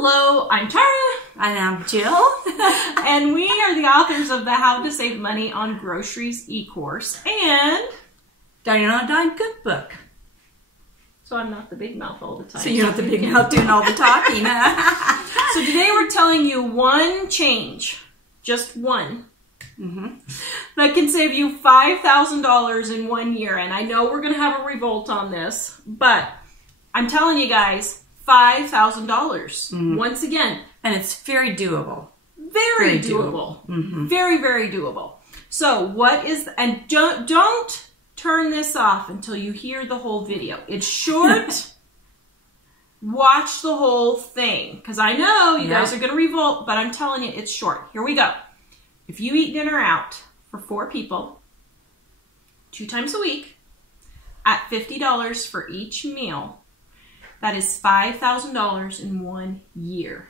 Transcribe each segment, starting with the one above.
Hello, I'm Tara. And I'm Jill. And we are the authors of the How to Save Money on Groceries e-course and Dining on a Dime cookbook. So I'm not the big mouth all the time. So you're not the big mouth doing all the talking. So today we're telling you one change, just one, that can save you $5,000 in 1 year. And I know we're going to have a revolt on this, but I'm telling you guys, $5,000 once again. And it's very doable. Very doable. Very, very doable. So what is, and don't turn this off until you hear the whole video. It's short. Watch the whole thing. Because I know you guys are going to revolt, but I'm telling you, it's short. Here we go. If you eat dinner out for 4 people, 2 times a week, at $50 for each meal, that is $5,000 in 1 year.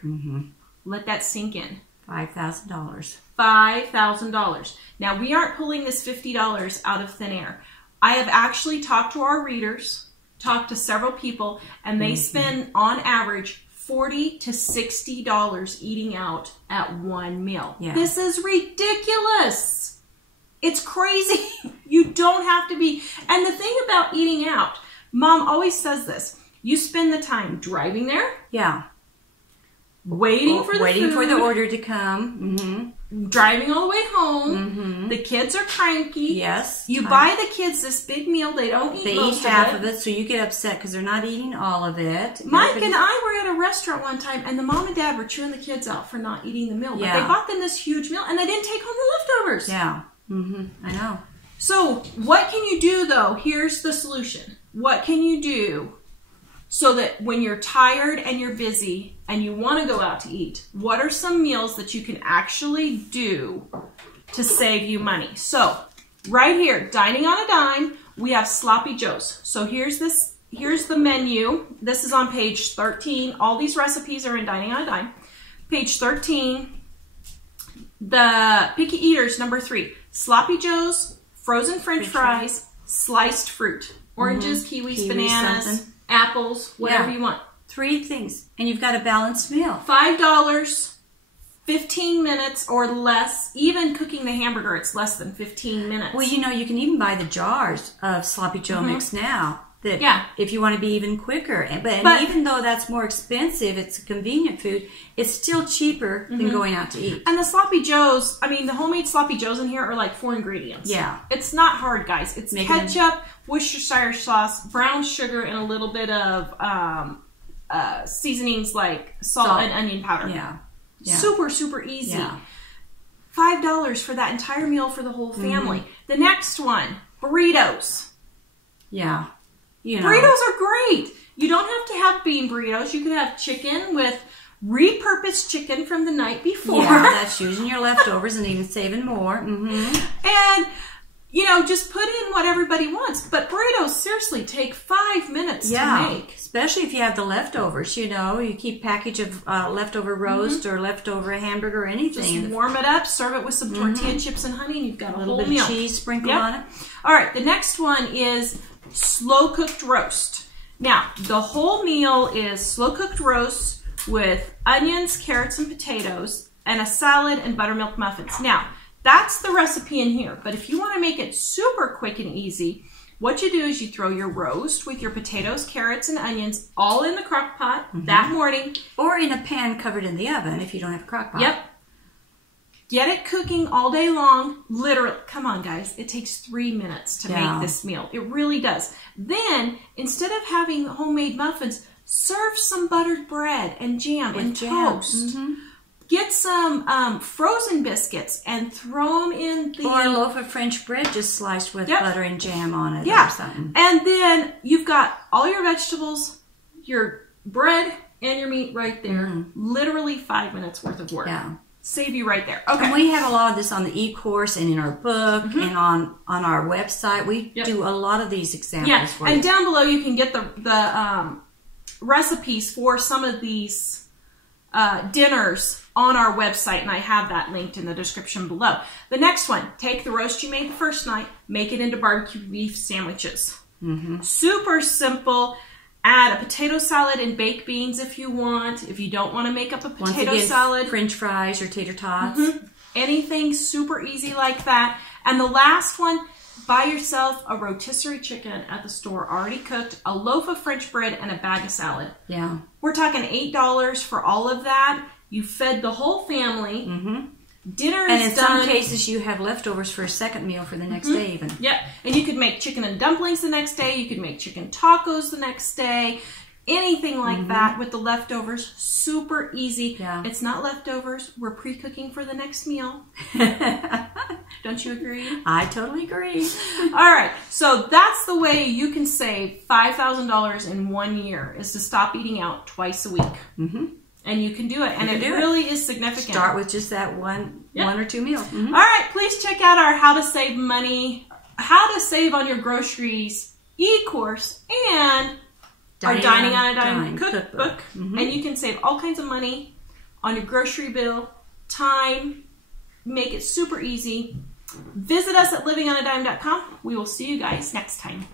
Let that sink in. $5,000. $5,000. Now, we aren't pulling this $50 out of thin air. I have actually talked to our readers, talked to several people, and they spend, on average, $40 to $60 eating out at one meal. Yeah. This is ridiculous. It's crazy. You don't have to be. And the thing about eating out, Mom always says this. You spend the time driving there. Yeah. Waiting for the Waiting food, for the order to come. driving all the way home. The kids are cranky. Yes. You buy the kids this big meal. They don't eat most half of it, so you get upset because they're not eating all of it. Mike and I were at a restaurant one time, and the mom and dad were chewing the kids out for not eating the meal. But they bought them this huge meal, and they didn't take home the leftovers. Yeah. I know. So what can you do, though? Here's the solution. What can you do so that when you're tired and you're busy and you want to go out to eat, what are some meals that you can actually do to save you money? So right here, Dining on a Dime, we have Sloppy Joes. So here's the menu. This is on page 13. All these recipes are in Dining on a Dime. Page 13, the Picky Eaters, number 3, Sloppy Joes, frozen French fries, sliced fruit, oranges, kiwis, bananas, apples, whatever you want. 3 things. And you've got a balanced meal. $5, 15 minutes or less. Even cooking the hamburger, it's less than 15 minutes. Well, you know, you can even buy the jars of Sloppy Joe mix now. That if you want to be even quicker. But even though that's more expensive, it's a convenient food, it's still cheaper than going out to eat. And the Sloppy Joes, I mean, the homemade Sloppy Joes in here are like 4 ingredients. Yeah. It's not hard, guys. It's ketchup, Worcestershire sauce, brown sugar, and a little bit of seasonings like salt and onion powder. Yeah. Super, super easy. Yeah. $5 for that entire meal for the whole family. The next one, burritos. Yeah. You know. Burritos are great. You don't have to have bean burritos. You can have chicken with repurposed chicken from the night before. Yeah, that's using your leftovers and even saving more. And, you know, just put in what everybody wants. But burritos, seriously, take 5 minutes to make. Especially if you have the leftovers, you know. You keep a package of leftover roast or leftover hamburger or anything. Just warm it up, serve it with some tortilla chips and honey, and you've got a little whole bit meal. of cheese sprinkled on it. All right, the next one is slow-cooked roast. Now, the whole meal is slow-cooked roast with onions, carrots, and potatoes, and a salad and buttermilk muffins. Now, that's the recipe in here, but if you want to make it super quick and easy, what you do is you throw your roast with your potatoes, carrots, and onions all in the crock pot that morning. Or in a pan covered in the oven if you don't have a crock pot. Yep. Get it cooking all day long. Literally, come on guys, it takes 3 minutes to make this meal. It really does. Then, instead of having homemade muffins, serve some buttered bread and jam and toast. Get some frozen biscuits and throw them in the... Or a loaf of French bread just sliced with butter and jam on it or something. And then you've got all your vegetables, your bread, and your meat right there. Literally 5 minutes worth of work. Yeah. Save you right there. Okay. And we have a lot of this on the e-course and in our book and on our website. We do a lot of these examples for you. And down below you can get the recipes for some of these dinners on our website, and I have that linked in the description below. The next one, take the roast you made the first night, make it into barbecue beef sandwiches. Super simple. Add a potato salad and baked beans if you want. If you don't want to make up a potato salad. French fries or tater tots. Anything super easy like that. And the last one, buy yourself a rotisserie chicken at the store already cooked, a loaf of French bread, and a bag of salad. Yeah. We're talking $8 for all of that. You fed the whole family. Dinner is done. And in some cases, you have leftovers for a second meal for the next day even. Yep. And you could make chicken and dumplings the next day. You could make chicken tacos the next day. Anything like that with the leftovers. Super easy. Yeah. It's not leftovers. We're pre-cooking for the next meal. Don't you agree? I totally agree. All right. So that's the way you can save $5,000 in 1 year, is to stop eating out twice a week. And you can do it. And it really is significant. Start with just that one or two meals. All right. Please check out our How to Save Money, How to Save on Your Groceries e-course, and our Dining on a Dime cookbook. And you can save all kinds of money on your grocery bill, time, make it super easy. Visit us at livingonadime.com. We will see you guys next time.